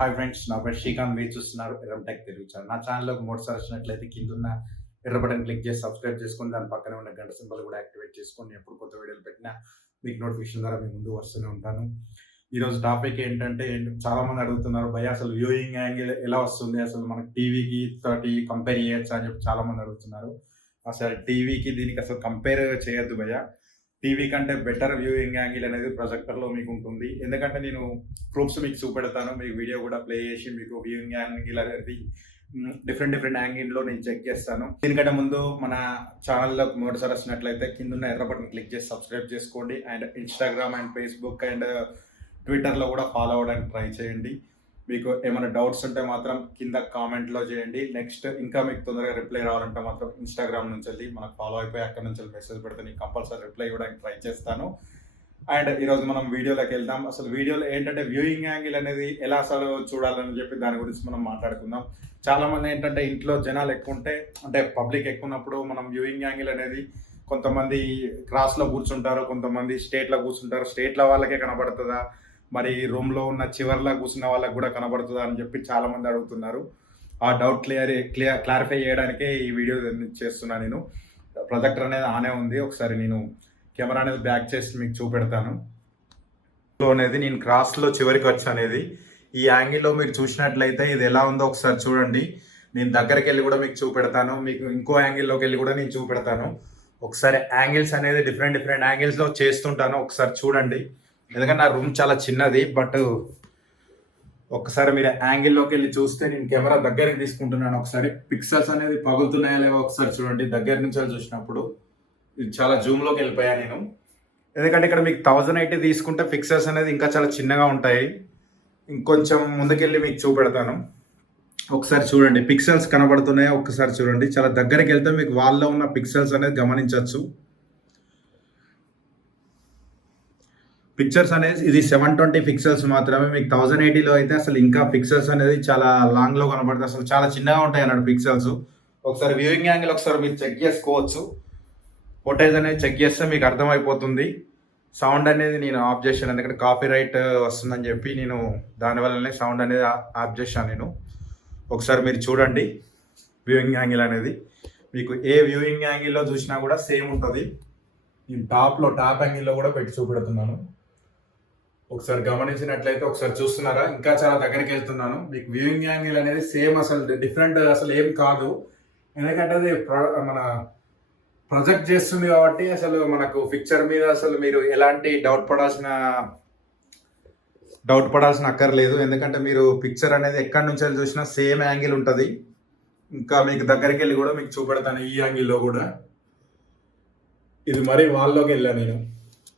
Hi friends, నా పేరు శ్రీకాంత్. మీరు చూస్తున్నారు ఎర్రం టెక్ తెలుగు ఛానల్. నా ఛానల్లోకి మొదటిసారి వచ్చినట్లయితే కింద ఎర్ర బటన్ క్లిక్ చేసి సబ్స్క్రైబ్ చేసుకొని దాని పక్కనే ఉన్న గంట సింబల్ కూడా యాక్టివేట్ చేసుకొని ఎప్పుడు కొత్త వీడియోలు పెట్టినా మీకు నోటిఫికేషన్ ద్వారా మీ ముందు వస్తూనే ఉంటాను. ఈరోజు టాపిక్ ఏంటంటే, చాలామంది అడుగుతున్నారు, భయ్య అసలు వ్యూయింగ్ యాంగిల్ ఎలా వస్తుంది, అసలు మనకు టీవీకి తోటి కంపేర్ చేయొచ్చా అని చెప్పి చాలామంది అడుగుతున్నారు. అసలు టీవీకి దీనికి అసలు కంపేర్ చేయొద్దు భయ్య. టీవీ కంటే బెటర్ వ్యూయింగ్ యాంగిల్ అనేది ప్రొజెక్టర్లో మీకు ఉంటుంది. ఎందుకంటే నేను ప్రూఫ్స్ మీకు చూపెడతాను, మీకు వీడియో కూడా ప్లే చేసి మీకు వ్యూయింగ్ యాంగిల్ అనేది డిఫరెంట్ యాంగిల్లో నేను చెక్ చేస్తాను. దీనికంటే ముందు మన ఛానల్లో మొదటిసారి వచ్చినట్లయితే కింద ఉన్న ఎర్ర బటన్ క్లిక్ చేసి సబ్స్క్రైబ్ చేసుకోండి. And Instagram and Facebook and ట్విట్టర్లో కూడా ఫాలో అవ్వడానికి ట్రై చేయండి. మీకు ఏమైనా డౌట్స్ ఉంటే మాత్రం కింద కామెంట్లో చేయండి. నెక్స్ట్ ఇంకా మీకు తొందరగా రిప్లై రావాలంటే మాత్రం ఇన్స్టాగ్రామ్ నుంచి వెళ్ళి మనకు ఫాలో అయిపోయి అక్కడ నుంచి మెసేజ్ పెడితే నేను కంపల్సరీ రిప్లై ఇవ్వడానికి ట్రై చేస్తాను. అండ్ ఈరోజు మనం వీడియోలోకి వెళ్దాం. అసలు వీడియోలో ఏంటంటే వ్యూయింగ్ యాంగిల్ అనేది ఎలా అసలు చూడాలని చెప్పి దాని గురించి మనం మాట్లాడుకుందాం. చాలామంది ఏంటంటే ఇంట్లో జనాలు ఎక్కువ ఉంటే, అంటే పబ్లిక్ ఎక్కువ ఉన్నప్పుడు మనం వ్యూయింగ్ యాంగిల్ అనేది కొంతమంది క్రాస్లో కూర్చుంటారు, కొంతమంది స్టేట్లో కూర్చుంటారు. స్టేట్లో వాళ్ళకే కనబడుతుందా, మరి రూమ్లో ఉన్న చివర్లో కూర్చున్న వాళ్ళకి కూడా కనబడుతుందా అని చెప్పి చాలామంది అడుగుతున్నారు. ఆ డౌట్ క్లారిఫై చేయడానికే ఈ వీడియో చేస్తున్నాను. నేను ప్రొజెక్టర్ అనేది ఆనే ఉంది. ఒకసారి నేను కెమెరా అనేది బ్యాక్ చేసి మీకు చూపెడతాను. అనేది నేను క్రాస్లో చివరికి వచ్చి అనేది ఈ యాంగిల్లో మీరు చూసినట్లయితే ఇది ఎలా ఉందో ఒకసారి చూడండి. నేను దగ్గరికి వెళ్ళి కూడా మీకు చూపెడతాను, మీకు ఇంకో యాంగిల్లోకి వెళ్ళి కూడా నేను చూపెడతాను. ఒకసారి యాంగిల్స్ అనేది డిఫరెంట్ యాంగిల్స్లో చేస్తుంటాను, ఒకసారి చూడండి. ఎందుకంటే నా రూమ్ చాలా చిన్నది, బట్ ఒకసారి మీరు యాంగిల్లోకి వెళ్ళి చూస్తే నేను కెమెరా దగ్గరికి తీసుకుంటున్నాను. ఒకసారి పిక్సెల్స్ అనేది పగులుతున్నాయా లేవో ఒకసారి చూడండి. దగ్గర నుంచి చూసినప్పుడు ఇది చాలా జూమ్లోకి వెళ్ళిపోయా నేను. ఎందుకంటే ఇక్కడ మీకు 1080 తీసుకుంటే పిక్సెల్స్ అనేది ఇంకా చాలా చిన్నగా ఉంటాయి. ఇంకొంచెం ముందుకెళ్ళి మీకు చూపెడతాను. ఒకసారి చూడండి, పిక్సెల్స్ కనబడుతున్నాయా ఒక్కసారి చూడండి. చాలా దగ్గరికి వెళ్తే మీకు వాళ్ళలో ఉన్న పిక్సెల్స్ అనేది గమనించవచ్చు. పిక్చర్స్ అనేది ఇది 720 పిక్సెల్స్ మాత్రమే. మీకు 1080లో అయితే అసలు ఇంకా పిక్సెల్స్ అనేది చాలా లాంగ్లో కనబడుతుంది, అసలు చాలా చిన్నగా ఉంటాయి అన్నాడు పిక్సెల్స్. ఒకసారి వ్యూయింగ్ యాంగిల్ ఒకసారి మీరు చెక్ చేసుకోవచ్చు. ఫోటేజ్ అనేది చెక్ చేస్తే మీకు అర్థమైపోతుంది. సౌండ్ అనేది నేను ఆఫ్ చేశాను, ఎందుకంటే కాపీ రైట్ వస్తుందని చెప్పి నేను దానివల్లనే సౌండ్ అనేది ఆఫ్ చేశాను నేను. ఒకసారి మీరు చూడండి వ్యూయింగ్ యాంగిల్ అనేది. మీకు ఏ వ్యూయింగ్ యాంగిల్లో చూసినా కూడా సేమ్ ఉంటుంది. నేను టాప్ యాంగిల్లో కూడా పెట్టి చూపెడుతున్నాను. ఒకసారి గమనించినట్లయితే ఒకసారి చూస్తున్నారా, ఇంకా చాలా దగ్గరికి వెళ్తున్నాను. మీకు వ్యూయింగ్ యాంగిల్ అనేది సేమ్, అసలు డిఫరెంట్ అసలు ఏం కాదు. ఎందుకంటే అది మన ప్రొజెక్ట్ చేస్తుంది కాబట్టి అసలు మనకు పిక్చర్ మీద అసలు మీరు ఎలాంటి డౌట్ పడాల్సిన అక్కర్లేదు. ఎందుకంటే మీరు పిక్చర్ అనేది ఎక్కడి నుంచి చూసినా సేమ్ యాంగిల్ ఉంటుంది. ఇంకా మీకు దగ్గరికి వెళ్ళి కూడా మీకు చూపెడతాను. ఈ యాంగిల్లో కూడా ఇది మరి వాళ్ళలోకి వెళ్ళాను నేను,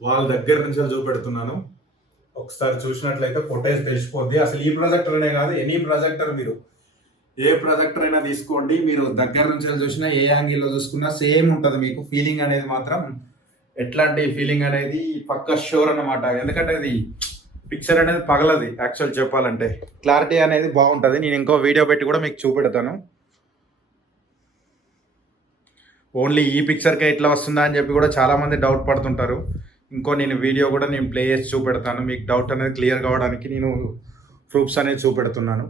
వాళ్ళ దగ్గర నుంచి చూపెడుతున్నాను. ఒకసారి చూసినట్లయితే ఫోటేజ్ తెలిసిపోద్ది. అసలు ఈ ప్రొజెక్టర్ అనే కాదు, ఎనీ ప్రొజెక్టర్ మీరు ఏ ప్రొజెక్టర్ అయినా తీసుకోండి, మీరు దగ్గర నుంచి చూసినా ఏ యాంగిల్లో చూసుకున్నా సేమ్ ఉంటుంది. మీకు ఫీలింగ్ అనేది మాత్రం ఎట్లాంటి ఫీలింగ్ అనేది పక్క షూర్ అన్నమాట. ఎందుకంటే అది పిక్చర్ అనేది పగలది. యాక్చువల్ చెప్పాలంటే క్లారిటీ అనేది బాగుంటుంది. నేను ఇంకో వీడియో పెట్టి కూడా మీకు చూపెడతాను. ఓన్లీ ఈ పిక్చర్కే ఇట్లా వస్తుందా అని చెప్పి కూడా చాలామంది డౌట్ పడుతుంటారు. ఇంకో నేను వీడియో కూడా నేను ప్లే చేసి చూపెడతాను. మీకు డౌట్ అనేది క్లియర్ కావడానికి నేను ప్రూఫ్స్ అనేది చూపెడుతున్నాను.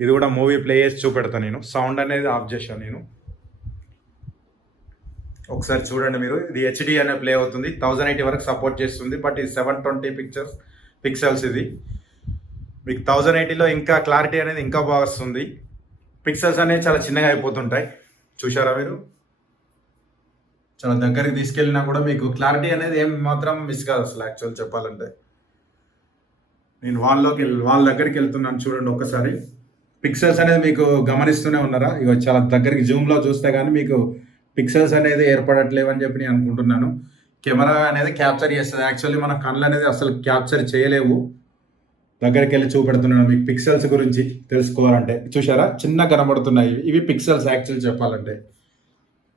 ఇది కూడా మూవీ ప్లే చేసి చూపెడతాను నేను. సౌండ్ అనేది ఆఫ్ చేశాను నేను. ఒకసారి చూడండి మీరు. ఇది హెచ్డి అనే ప్లే అవుతుంది, 1080 వరకు సపోర్ట్ చేస్తుంది. బట్ ఇది 720 పిక్సెల్స్. ఇది మీకు 1080లో ఇంకా క్లారిటీ అనేది ఇంకా బాగా వస్తుంది. పిక్సెల్స్ అనేవి చాలా చిన్నగా అయిపోతుంటాయి. చూసారా మీరు? చాలా దగ్గరికి తీసుకెళ్ళినా కూడా మీకు క్లారిటీ అనేది ఏం మాత్రం మిస్ కాదు అసలు. యాక్చువల్ చెప్పాలంటే నేను వాళ్ళ దగ్గరికి వెళ్తున్నాను. చూడండి ఒకసారి పిక్సెల్స్ అనేది మీకు గమనిస్తూనే ఉన్నారా? ఇక చాలా దగ్గరికి జూమ్లో చూస్తే కానీ మీకు పిక్సెల్స్ అనేది ఏర్పడట్లేవు అని చెప్పి నేను అనుకుంటున్నాను. కెమెరా అనేది క్యాప్చర్ చేస్తుంది. యాక్చువల్లీ మన కళ్ళు అనేది అసలు క్యాప్చర్ చేయలేవు. దగ్గరికి వెళ్ళి చూపెడుతున్నాను మీకు పిక్సెల్స్ గురించి తెలుసుకోవాలంటే. చూసారా, చిన్న కనబడుతున్నాయి. ఇవి పిక్సెల్స్ యాక్చువల్ చెప్పాలంటే.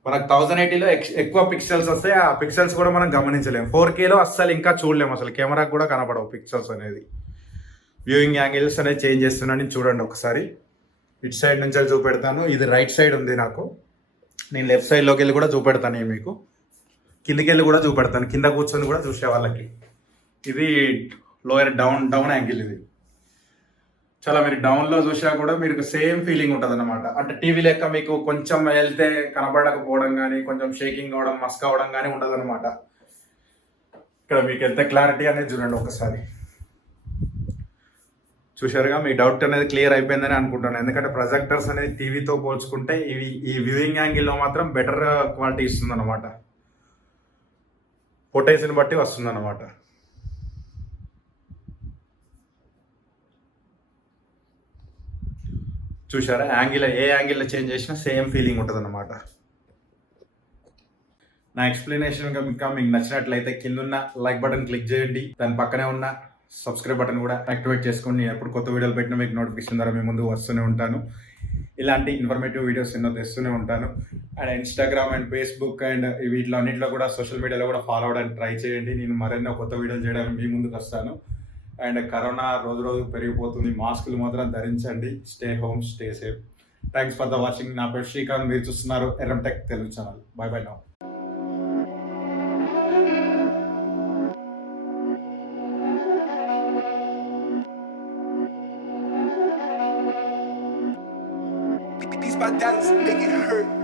మనకు 1080లో ఎక్కువ పిక్సెల్స్ వస్తాయి. ఆ పిక్సెల్స్ కూడా మనం గమనించలేము. 4Kలో అస్సలు ఇంకా చూడలేము, అసలు కెమెరాకు కూడా కనపడవు పిక్సెల్స్ అనేది. వ్యూయింగ్ యాంగిల్స్ అనేది చేంజ్ చేస్తున్నాను. చూడండి ఒకసారి. ఇటు సైడ్ నుంచి చూపెడతాను. ఇది రైట్ సైడ్ ఉంది నాకు. నేను లెఫ్ట్ సైడ్లోకి వెళ్ళి కూడా చూపెడతాను మీకు. కిందకి వెళ్ళి కూడా చూపెడతాను, కింద కూర్చొని కూడా చూసే వాళ్ళకి. ఇది లోయర్ డౌన్ యాంగిల్. ఇది చాలా మీరు డౌన్‌లో చూషినా కూడా మీకు సేమ్ ఫీలింగ్ ఉంటదనమాట. అంటే టీవీ లెక్క మీకు కొంచెం ఎళ్తే కనబడకపోవడం గానీ, కొంచెం షేకింగ్ అవ్వడం, మస్క్ అవ్వడం గానీ ఉండదనమాట. ఇక్కడ మీకెంత క్లారిటీ అనేది చూడండి ఒకసారి. చూశారుగా మీ డౌట్ అనేది క్లియర్ అయిపోయిందని అనుకుంటున్నాను. ఎందుకంటే ప్రొజెక్టర్స్ అనేది టీవీతో పోల్చుకుంటే ఈ వ్యూయింగ్ యాంగిల్‌లో మాత్రం బెటర్ క్వాలిటీ ఇస్తుందనమాట. ఫుటేజ్‌ని బట్టి వస్తుందనమాట. చూశారా? ఏ యాంగిల్‌లో చేంజ్ చేసినా సేమ్ ఫీలింగ్ ఉంటదనమాట. నా ఎక్స్‌ప్లనేషన్ ఇంకా మీకు నచ్చినట్లయితే కిందున్న లైక్ బటన్ క్లిక్ చేయండి. దాని పక్కనే ఉన్న సబ్స్క్రైబ్ బటన్ కూడా యాక్టివేట్ చేసుకోండి. నేను ఎప్పుడు కొత్త వీడియోలు పెట్టినా మీకు నోటిఫికేషన్ ద్వారా మీ ముందుకు వస్తూనే ఉంటాను. ఇలాంటి ఇన్ఫర్మేటివ్ వీడియోస్ ఎన్నో తెస్తూనే ఉంటాను. And Instagram and Facebook and వీటిలో అన్నిట్లో కూడా సోషల్ మీడియాలో కూడా ఫాలో అవ్వడానికి ట్రై చేయండి. నేను మరెన్నో కొత్త వీడియోలు చేయడానికి మీ ముందుకు వస్తాను. అండ్ కరోనా రోజు రోజుకు పెరిగిపోతుంది. మాస్కులు మాత్రం ధరించండి. Stay home, stay safe. Thanks for the watching. నా పేరు శ్రీకాంత్. మీరు చూస్తున్నారు Yerram tech Telugu channel. By by now. These my dance make it hurt.